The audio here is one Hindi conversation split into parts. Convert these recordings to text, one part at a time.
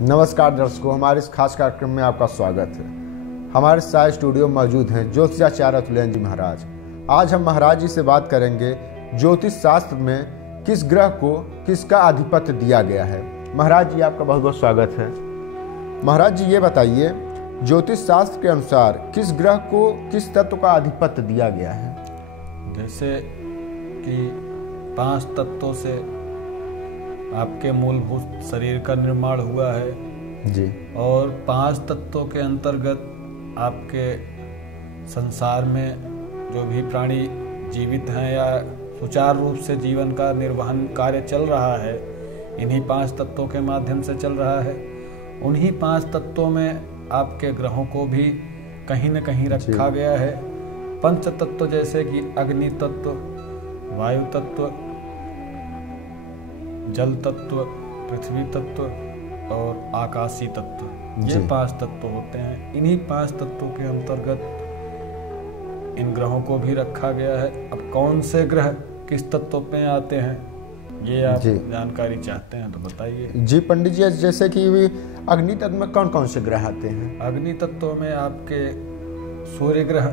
नमस्कार दर्शकों, हमारे इस खास कार्यक्रम में आपका स्वागत है। हमारे साथ स्टूडियो में मौजूद हैं ज्योतिषाचार्य अतुलन जी महाराज। आज हम महाराज जी से बात करेंगे ज्योतिष शास्त्र में किस ग्रह को किसका आधिपत्य दिया गया है। महाराज जी, आपका बहुत बहुत स्वागत है। महाराज जी, ये बताइए, ज्योतिष शास्त्र के अनुसार किस ग्रह को किस तत्व का आधिपत्य दिया गया है? जैसे कि 5 तत्वों से आपके मूलभूत शरीर का निर्माण हुआ है जी, और 5 तत्वों के अंतर्गत आपके संसार में जो भी प्राणी जीवित हैं या सुचारू रूप से जीवन का निर्वहन कार्य चल रहा है, इन्हीं 5 तत्वों के माध्यम से चल रहा है। उन्हीं 5 तत्वों में आपके ग्रहों को भी कहीं न कहीं रखा गया है। पंच तत्व जैसे कि अग्नि तत्व, वायु तत्व, जल तत्व, पृथ्वी तत्व और आकाशीय तत्व, ये 5 तत्व होते हैं। इन्हीं 5 तत्वों के अंतर्गत इन ग्रहों को भी रखा गया है। अब कौन से ग्रह किस तत्व पे आते हैं, ये आप जानकारी चाहते हैं तो बताइए। जी पंडित जी, जैसे कि अग्नि तत्व में कौन कौन से ग्रह आते हैं? अग्नि तत्व में आपके सूर्य ग्रह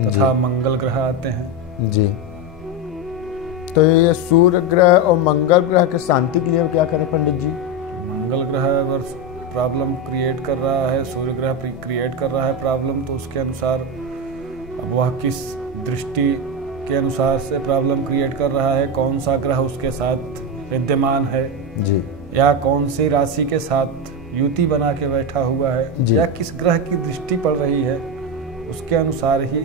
तथा मंगल ग्रह आते हैं। जी, तो ये सूर्य ग्रह और मंगल ग्रह के शांति के लिए क्या करें पंडित जी? मंगल ग्रह अगर प्रॉब्लम क्रिएट कर रहा है, सूर्य ग्रह क्रिएट कर रहा है प्रॉब्लम, तो उसके अनुसार अब वह किस दृष्टि के अनुसार से प्रॉब्लम क्रिएट कर रहा है, कौन सा ग्रह उसके साथ विद्यमान है जी, या कौन सी राशि के साथ युति बना के बैठा हुआ है या किस ग्रह की दृष्टि पड़ रही है, उसके अनुसार ही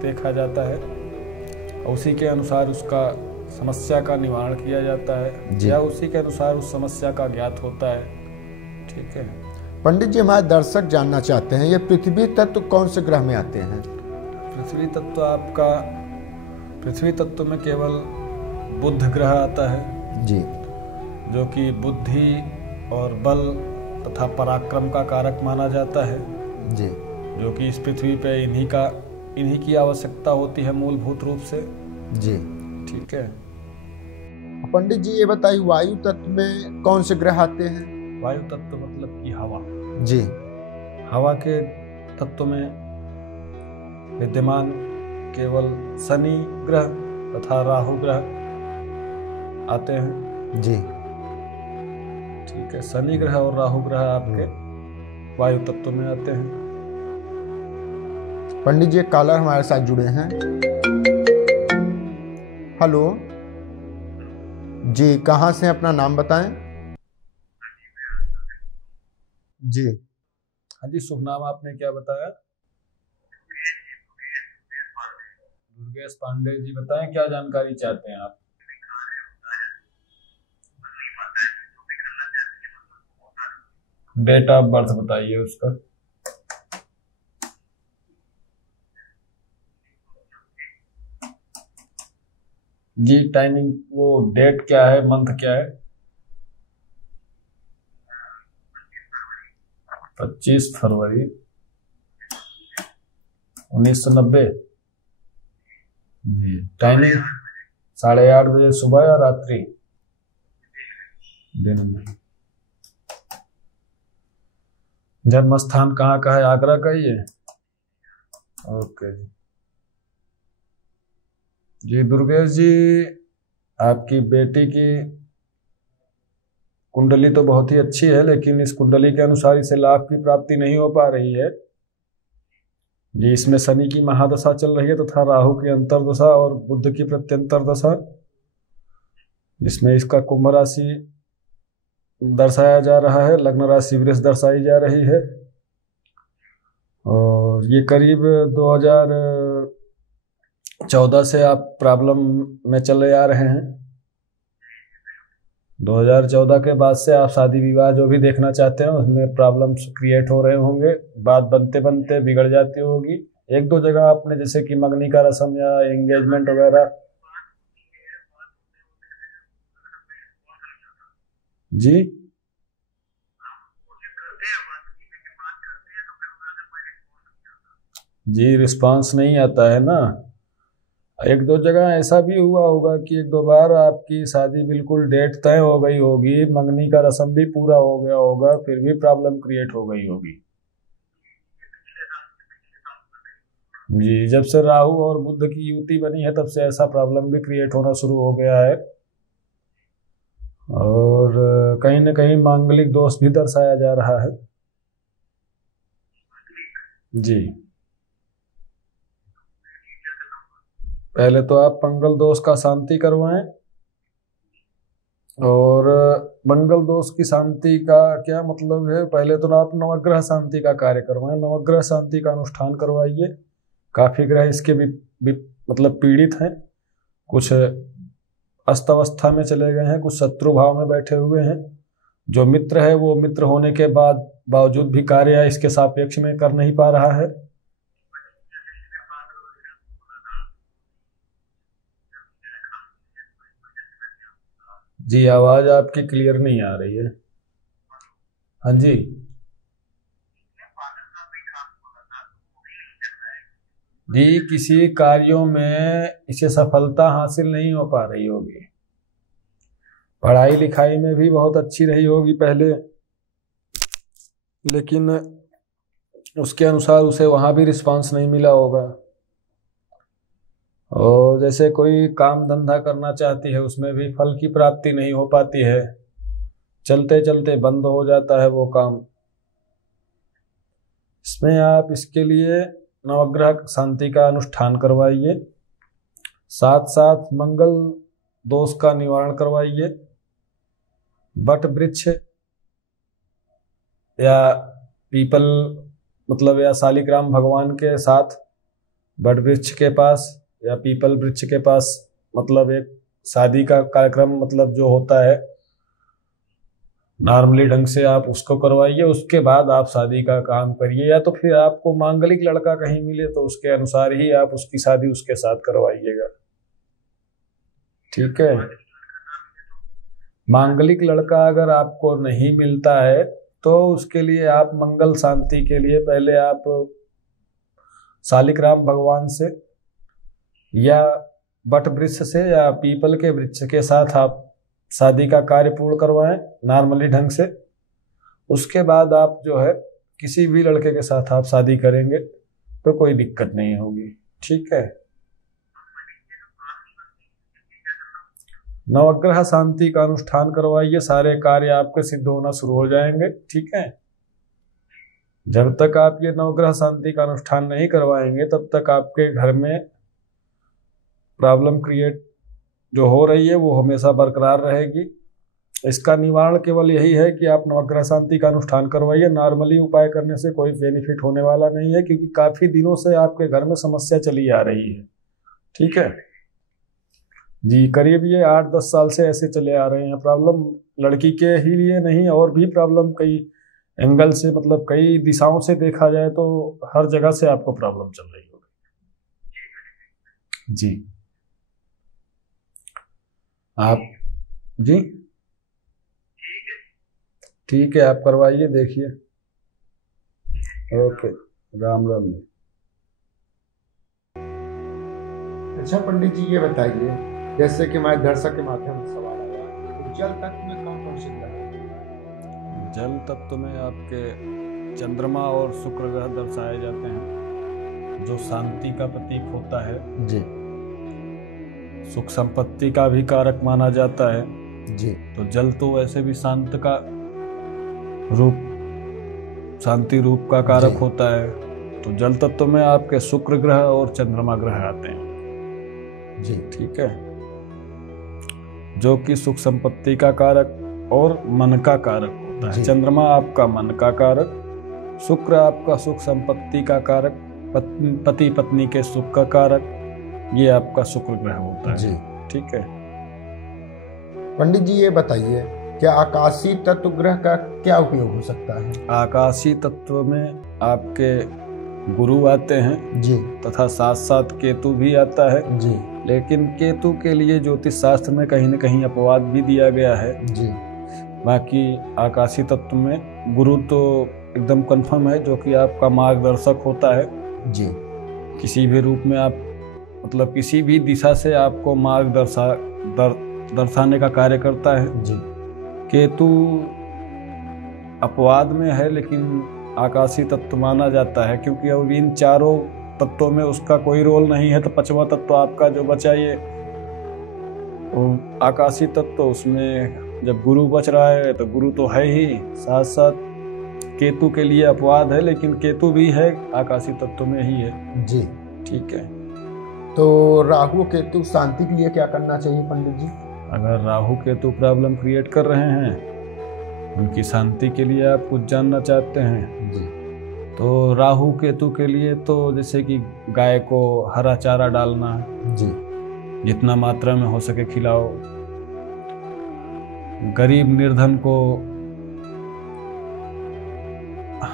देखा जाता है। उसी के अनुसार उसका समस्या का निवारण किया जाता है या उसी के अनुसार उस समस्या का ज्ञात होता है। ठीक है पंडित जी, हमारे दर्शक जानना चाहते हैं, ये पृथ्वी तत्व कौन से ग्रह में आते हैं? पृथ्वी तत्व आपका पृथ्वी तत्व में केवल बुध ग्रह आता है जी, जो कि बुद्धि और बल तथा पराक्रम का कारक माना जाता है जी, जो कि इस पृथ्वी पे इन्हीं की आवश्यकता होती है मूलभूत रूप से। जी, ठीक है। पंडित जी, ये बताइए, वायु तत्व में कौन से ग्रह आते हैं? वायु तत्व मतलब कि हवा। जी, हवा के तत्व में विद्यमान केवल शनि ग्रह तथा राहु ग्रह आते हैं। जी, ठीक है, शनि ग्रह और राहु ग्रह आपके वायु तत्व में आते हैं। पंडित जी, एक कॉलर हमारे साथ जुड़े हैं। हेलो जी, कहाँ से अपना नाम बताएं? जी, हाँ जी, शुभ नाम आपने क्या बताया? दुर्गेश पांडे जी, बताएं क्या जानकारी चाहते हैं आप? डेट ऑफ बर्थ बताइए उसका। जी, टाइमिंग, वो डेट क्या है, मंथ क्या है? 25 फरवरी 1990। जी, टाइमिंग 8:30 बजे सुबह या रात्रि? दिन में। जन्म स्थान कहाँ का है? आगरा का ही है। ओके जी, दुर्गेश जी, आपकी बेटी की कुंडली तो बहुत ही अच्छी है, लेकिन इस कुंडली के अनुसार इसे लाभ की प्राप्ति नहीं हो पा रही है जी। इसमें शनि की महादशा चल रही है तथा राहु की अंतर्दशा और बुध की प्रत्यंतर दशा, जिसमें इसका कुंभ राशि दर्शाया जा रहा है, लग्न राशि वृष दर्शाई जा रही है। और ये करीब 2014 से आप प्रॉब्लम में चले आ रहे हैं। 2014 के बाद से आप शादी विवाह जो भी देखना चाहते हैं उसमें प्रॉब्लम्स क्रिएट हो रहे होंगे, बात बनते बनते बिगड़ जाती होगी। 1-2 जगह आपने जैसे कि मंगनी का रस्म या एंगेजमेंट वगैरह। जी, जी, रिस्पांस नहीं आता है ना। एक दो जगह ऐसा भी हुआ होगा कि एक दो बार आपकी शादी बिल्कुल डेट तय हो गई होगी, मंगनी का रस्म भी पूरा हो गया होगा, फिर भी प्रॉब्लम क्रिएट हो गई होगी। जी, जब से राहु और बुध की युति बनी है तब से ऐसा प्रॉब्लम भी क्रिएट होना शुरू हो गया है। और कहीं न कहीं मांगलिक दोष भी दर्शाया जा रहा है। जी, पहले तो आप मंगल दोष का शांति करवाएं। और मंगल दोष की शांति का क्या मतलब है, पहले तो आप नवग्रह शांति का कार्य करवाएं, नवग्रह शांति का अनुष्ठान करवाइए। काफी ग्रह इसके भी मतलब पीड़ित हैं, कुछ अस्त अवस्था में चले गए हैं, कुछ शत्रु भाव में बैठे हुए हैं। जो मित्र है वो मित्र होने के बावजूद भी कार्य इसके सापेक्ष में कर नहीं पा रहा है। जी, आवाज आपकी क्लियर नहीं आ रही है। हाँ जी, जी किसी कार्यों में इसे सफलता हासिल नहीं हो पा रही होगी। पढ़ाई लिखाई में भी बहुत अच्छी रही होगी पहले, लेकिन उसके अनुसार उसे वहां भी रिस्पांस नहीं मिला होगा। और जैसे कोई काम धंधा करना चाहती है उसमें भी फल की प्राप्ति नहीं हो पाती है, चलते चलते बंद हो जाता है वो काम। इसमें आप इसके लिए नवग्रह शांति का अनुष्ठान करवाइए, साथ साथ मंगल दोष का निवारण करवाइए। बट वृक्ष या पीपल मतलब या शालिग्राम भगवान के साथ बट वृक्ष के पास या पीपल वृक्ष के पास मतलब एक शादी का कार्यक्रम मतलब जो होता है नॉर्मली ढंग से आप उसको करवाइए। उसके बाद आप शादी का काम करिए, या तो फिर आपको मांगलिक लड़का कहीं मिले तो उसके अनुसार ही आप उसकी शादी उसके साथ करवाइएगा। ठीक है, मांगलिक लड़का अगर आपको नहीं मिलता है तो उसके लिए आप मंगल शांति के लिए पहले आप शालिग्राम भगवान से या बट वृक्ष से या पीपल के वृक्ष के साथ आप शादी का कार्य पूर्ण करवाएं नॉर्मली ढंग से। उसके बाद आप जो है किसी भी लड़के के साथ आप शादी करेंगे तो कोई दिक्कत नहीं होगी। ठीक है, नवग्रह शांति का अनुष्ठान करवाइए, सारे कार्य आपके सिद्ध होना शुरू हो जाएंगे। ठीक है, जब तक आप ये नवग्रह शांति का अनुष्ठान नहीं करवाएंगे तब तक आपके घर में प्रॉब्लम क्रिएट जो हो रही है वो हमेशा बरकरार रहेगी। इसका निवारण केवल यही है कि आप नवग्रह शांति का अनुष्ठान करवाइए। नॉर्मली उपाय करने से कोई बेनिफिट होने वाला नहीं है, क्योंकि काफी दिनों से आपके घर में समस्या चली आ रही है। ठीक है जी, करीब ये 8-10 साल से ऐसे चले आ रहे हैं। प्रॉब्लम लड़की के ही लिए नहीं, और भी प्रॉब्लम कई एंगल से मतलब कई दिशाओं से देखा जाए तो हर जगह से आपको प्रॉब्लम चल रही होगी। जी, आप जी ठीक है, आप करवाइए, देखिए। ओके, राम राम जी। अच्छा पंडित जी, ये बताइए, जैसे कि हमारे दर्शक के माध्यम से सवाल आया, तो जल तत्व में कौन कौन से ग्रह हैं? जल तत्व में आपके चंद्रमा और शुक्र ग्रह दर्शाए जाते हैं, जो शांति का प्रतीक होता है जी। सुख संपत्ति का भी कारक माना जाता है जी। तो जल तो वैसे भी शांत का रूप, शांति रूप का कारक होता है। तो जल तत्व में आपके शुक्र ग्रह और चंद्रमा ग्रह आते हैं जी। ठीक है, जो कि सुख संपत्ति का कारक और मन का कारक होता है। चंद्रमा आपका मन का कारक, शुक्र आपका सुख संपत्ति का कारक, पति पत्नी के सुख का कारक, ये आपका शुक्र ग्रह होता है जी। ठीक है पंडित जी, ये बताइए, क्या आकाशीय तत्व ग्रह का क्या उपयोग हो सकता है? आकाशीय तत्व में आपके गुरु आते हैं जी, तथा साथ साथ केतु भी आता है जी। लेकिन केतु के लिए ज्योतिष शास्त्र में कहीं न कहीं अपवाद भी दिया गया है जी। बाकी आकाशीय तत्व में गुरु तो एकदम कंफर्म है, जो कि आपका मार्गदर्शक होता है जी। किसी भी रूप में आप मतलब किसी भी दिशा से आपको मार्ग दर्शाने का कार्य करता है जी। केतु अपवाद में है लेकिन आकाशीय तत्व माना जाता है, क्योंकि अब इन चारों तत्वों में उसका कोई रोल नहीं है। तो पांचवा तत्व आपका जो बचा ये आकाशीय तत्व, उसमें जब गुरु बच रहा है तो गुरु तो है ही, साथ साथ केतु के लिए अपवाद है, लेकिन केतु भी है आकाशीय तत्व में ही है। जी ठीक है। तो राहु केतु शांति के लिए क्या करना चाहिए पंडित जी? अगर राहु केतु प्रॉब्लम क्रिएट कर रहे हैं, उनकी शांति के लिए आप कुछ जानना चाहते हैं जी, तो राहु केतु के लिए तो जैसे कि गाय को हरा चारा डालना जी, जितना मात्रा में हो सके खिलाओ। गरीब निर्धन को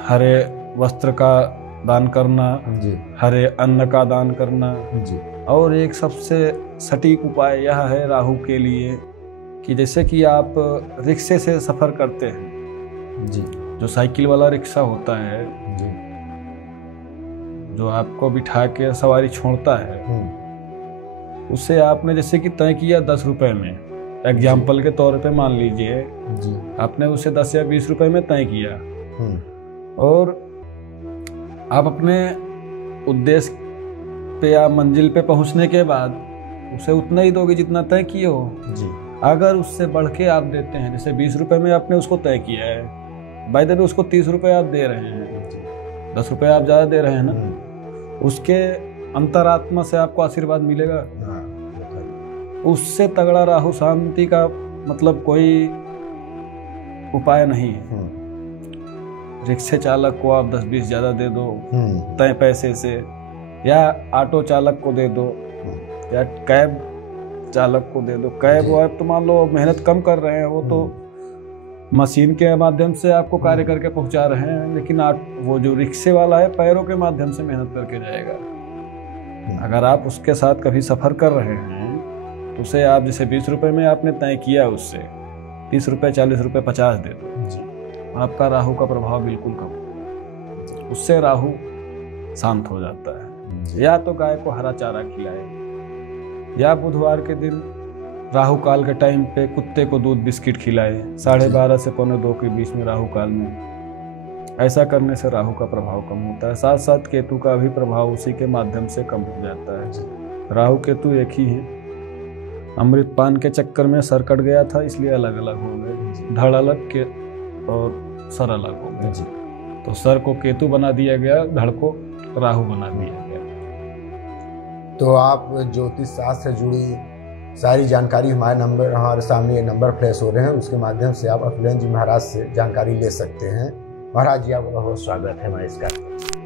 हरे वस्त्र का दान करना जी, हरे अन्न का दान करना जी, और एक सबसे सटीक उपाय यह है राहु के लिए कि जैसे कि आप रिक्शे से सफ़र करते हैं जी, जो साइकिल वाला रिक्शा होता है जी, जो आपको बिठा के सवारी छोड़ता है, उसे आपने जैसे कि तय किया 10 रुपए में, एग्जाम्पल के तौर पे मान लीजिए जी, आपने उसे 10 या 20 रुपए में तय किया और आप अपने उद्देश्य पे या मंजिल पे पहुंचने के बाद उसे उतना ही दोगे जितना तय किए हो जी। अगर उससे बढ़ के आप देते हैं, जैसे 20 रुपए में आपने उसको तय किया है, बाय द वे उसको 30 रुपए आप दे रहे हैं, 10 रुपए आप ज़्यादा दे रहे हैं ना, उसके अंतरात्मा से आपको आशीर्वाद मिलेगा। उससे तगड़ा राहु शांति का मतलब कोई उपाय नहीं है। रिक्शे चालक को आप 10-20 ज़्यादा दे दो तय पैसे से, या ऑटो चालक को दे दो, या कैब चालक को दे दो। कैब वो तो मान लो मेहनत कम कर रहे हैं, वो तो मशीन के माध्यम से आपको कार्य करके पहुंचा रहे हैं, लेकिन वो जो रिक्शे वाला है पैरों के माध्यम से मेहनत करके जाएगा। अगर आप उसके साथ कभी सफ़र कर रहे हैं तो उसे आप जैसे 20 रुपए में आपने तय किया, उससे 30 रुपए 40 रुपए 50 दे दो, आपका राहु का प्रभाव बिल्कुल कम, उससे राहु शांत हो जाता है। या तो गाय को हरा चारा खिलाए, या बुधवार के दिन राहु काल के टाइम पे कुत्ते को दूध बिस्किट खिलाए, 12:30 से 1:45 के बीच में राहु काल में। ऐसा करने से राहु का प्रभाव कम होता है। साथ साथ केतु का भी प्रभाव उसी के माध्यम से कम हो जाता है। राहु केतु एक ही है, अमृत पान के चक्कर में सर कट गया था इसलिए अलग अलग हो गए, धड़ अलग के और सर अलग हो गए। तो सर को केतु बना दिया गया, धड़ को राहु बना दिया गया। तो आप ज्योतिष शास्त्र से जुड़ी सारी जानकारी हमारे सामने ये नंबर फ्लैश हो रहे हैं, उसके माध्यम से आप अतुलेंद्र जी महाराज से जानकारी ले सकते हैं। महाराज जी आपका बहुत स्वागत है हमारे इस कार्यक्रम में।